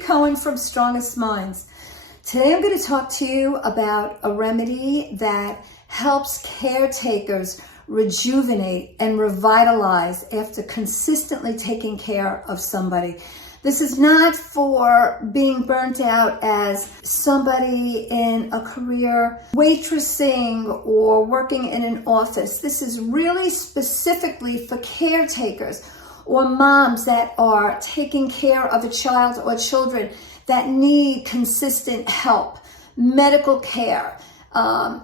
Cohen from Strongest Minds. Today I'm going to talk to you about a remedy that helps caretakers rejuvenate and revitalize after consistently taking care of somebody. This is not for being burnt out as somebody in a career waitressing or working in an office. This is really specifically for caretakers or moms that are taking care of a child or children that need consistent help, medical care,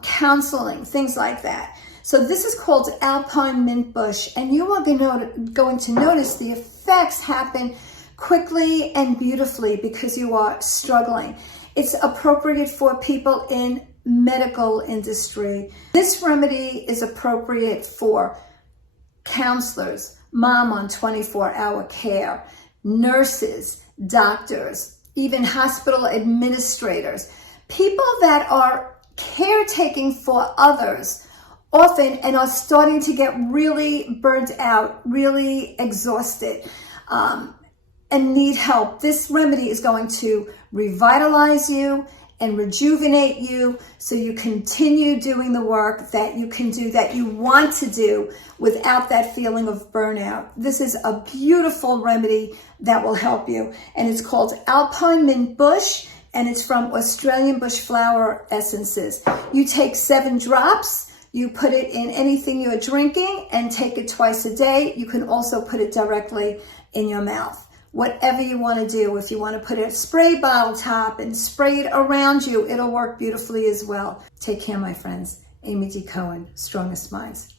counseling, things like that. So this is called Alpine Mint Bush, and you are going to notice the effects happen quickly and beautifully because you are struggling. It's appropriate for people in medical industry. This remedy is appropriate for counselors, mom on 24-hour care, nurses, doctors, even hospital administrators, people that are caretaking for others often and are starting to get really burnt out, really exhausted, and need help. This remedy is going to revitalize you and rejuvenate you so you continue doing the work that you can do, that you want to do without that feeling of burnout. This is a beautiful remedy that will help you, and it's called Alpine Mint Bush, and it's from Australian bush flower essences. You take 7 drops, you put it in anything you're drinking and take it twice a day. You can also put it directly in your mouth. Whatever you want to do. If you want to put a spray bottle top and spray it around you, it'll work beautifully as well. Take care, my friends. Amy D. Cohen, Strongest Minds.